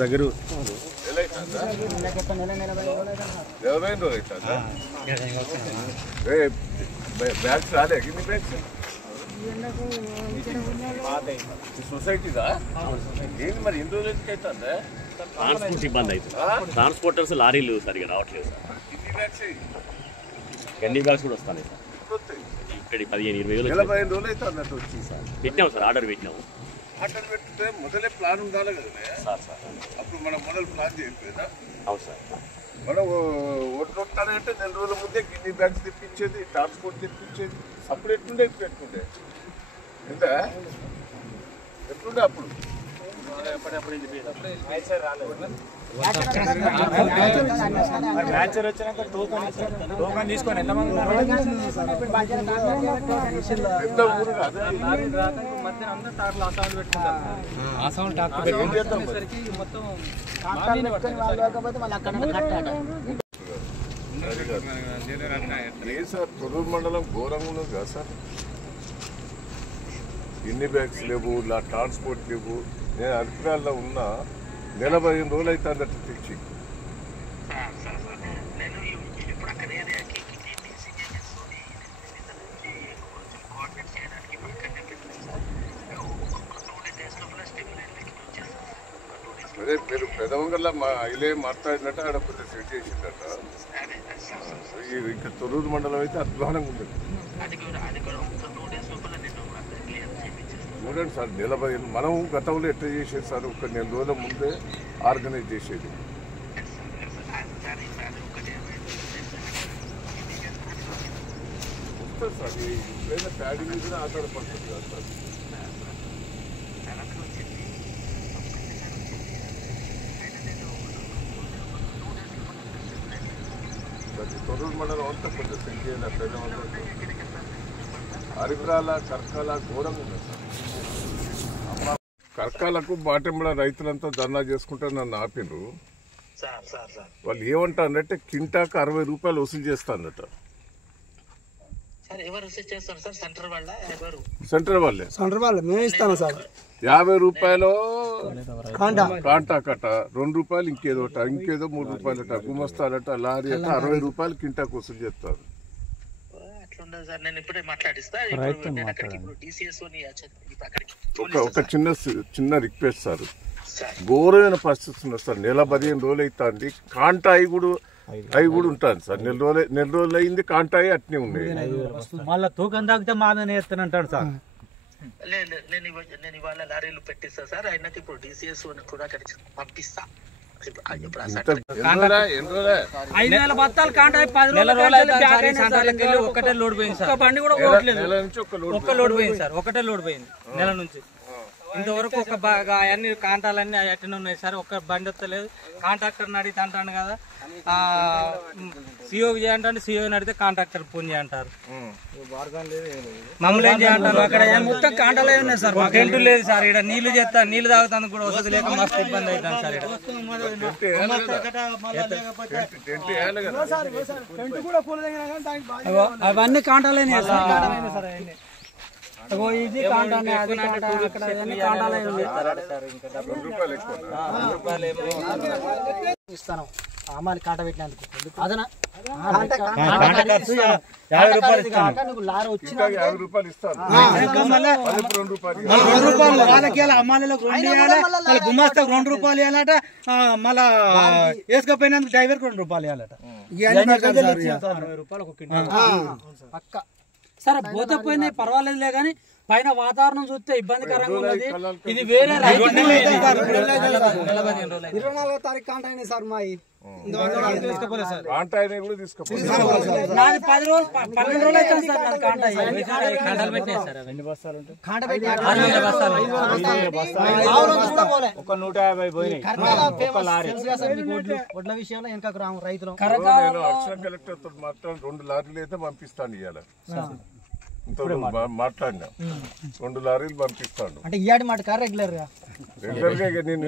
దగ్గర బ్యాగ్స్ రాలే ఎన్ని బ్యాగ్స్ సొసైటీదా ఏంటి మరి ఎన్ని రోజులు ఎందుకు అవుతుందా ట్రాన్స్పోర్ట్ ఇబ్బంది అవుతుంది ట్రాన్స్పోర్టర్స్ లారీలు సరిగా రావట్లేదు సార్ ఎన్ని బ్యాగ్స్ కూడా వస్తాయి సార్ ఇక్కడ 15-20 రోజులు అవుతుంది వచ్చి సార్ పెట్టినాము సార్ ఆర్డర్ పెట్టినాము ఆర్డర్ పెడితే మొదలే ప్లాన్ ఉండాలి కదా సార్ అప్పుడు మనం మొదలు ప్లాన్ చేయకపోయినా అవును సార్ మనం ఓట్లు వస్తానంటే 4 రోజుల ముందే గిన్ని బ్యాగ్స్ తెప్పించేది ట్రాన్స్పోర్ట్ తెప్పించేది అప్పుడు ఎట్లుండే ఇప్పుడు ఎట్లుండే ఎంత ఎట్లుండే అప్పుడు తీసుకొని ఎంతమంది సార్ తొర్రూరు మండలం ఘోరంగా ఉన్నది కదా సార్ ఇన్ని బ్యాగ్స్ లేవు ఇలా ట్రాన్స్పోర్ట్ లేవు నేను అరకురాల్లో ఉన్నా 15 రోజులు అవుతుంది అట్లా తెచ్చి అదే మీరు పెదవంగల్లా మా ఇలే మాట్లాడినట్టు ఆడ కొంచెం సెట్ చేసిందట ఇంకా తొర్రూరు మండలం అయితే అధ్వానంగా ఉంటుంది చూడండి సార్ 15 మనం గతంలో ఎట్లా చేసేది సార్ ఒక 4 రోజుల ముందే ఆర్గనైజ్ చేసేది వస్తుంది సార్ ఎప్పుడైనా ప్యాడీ మీద ఆధారపడుతుంది కదా సార్ తొర్రూరు మండలం అంతా కొంచెం సెట్ చేయాలి పెద్దవాళ్ళు అరికురాల కర్కాల ఘోరంగా ఉంది సార్ కర్కాలకు బాటెంబడ రైతులంతా ధర్నా చేసుకుంటే నన్ను ఆపినరు వాళ్ళు ఏమంటారంటే కింటాకు 60 రూపాయలు వసూలు చేస్తానట సెంటర్ వాళ్ళే మేము ఇస్తాను సార్ 50 రూపాయలు కాంటా కట్ట 2 రూపాయలు ఇంకేదో 3 రూపాయలట గుమస్తాలట లారీ అట 60 రూపాయలు కింటాకు వసూలు చేస్తారు ఒక చిన్న రిక్వెస్ట్ సార్ ఘోరమైన పరిస్థితి ఉన్నది సార్ 15 రోజులు అవుతుంది కాంటాయి కూడా ఉంటుంది సార్ 4 రోజులు అయింది కాంటాయి అట్నే ఉన్నాయి మళ్ళీ తూకం తాగితే మా మీద వేస్తానంటాడు సార్ నేను ఇవాళ లారీలు పెట్టిస్తా సార్ అయినాక ఇప్పుడు డిసిఎస్ కూడా పంపిస్తా 5,000 బత్తాలు కాంటాయి 10 రోజులు ఒకటే లోడ్ పోయింది సార్ బండి కూడా ఒక్క లోడ్ పోయింది సార్ ఒకటే లోడ్ పోయింది నెల నుంచి ఇంతవరకు అన్ని కాంటాలన్నీ అట్టనే ఉన్నాయి సార్ ఒక్క బండి వస్తలేదు కాంట్రాక్టర్ని అడిగితే అంటాను కదా సిఓ చేయంటే సిఓని అడిగితే కాంట్రాక్టర్ ఫోన్ చేయంటారు మమ్మల్ని ఏం చేయంటారు అక్కడ మొత్తం కాంటాలే ఉన్నాయి సార్ టెంట్ లేదు సార్ ఇక్కడ నీళ్లు తాగుతాను కూడా వసతి లేక మస్తు ఇబ్బంది అవుతుంది సార్ అవన్నీ కాంటాలే సార్ ఇది కాంటానే అది కాంటాలే ఇస్తాను అమ్మాలి కాంట పెట్టినందుకు అదనా లారీ వచ్చిన 50 రూపాయలు ఇస్తారు వాళ్ళకి అమ్మాయిలకు 2 ఇవ్వాలి గుమాస్తాకు 2 రూపాయలు ఇవ్వాలట మళ్ళా వేసుకపోయినందుకు డ్రైవర్కి 2 రూపాయలు ఇవ్వాలట 60 రూపాయలు పక్క సరే పోతే పోయినాయి పర్వాలేదులే కానీ పైన వాతావరణం చూస్తే ఇబ్బందికరంగా ఉన్నది ఇది వేరే 24వ తారీఖు కాంటాయినాయి సార్ మాయి నాది 10 రోజులు 12 రోజులు అవుతుంది సార్ నాది కాంటాయి ఒక 150 పోయినాయి ఒడ్ల విషయంలో వెనకకు రాము రైతులు కలెక్టర్ తో మాట్లాడి 2 లారీలు అయితే పంపిస్తాను ఇవాళ మాట్లాడినా 2 లారీలు పంపిస్తాను అంటే ఇయాడి మాట కార్ రెగ్యులర్ గా నేను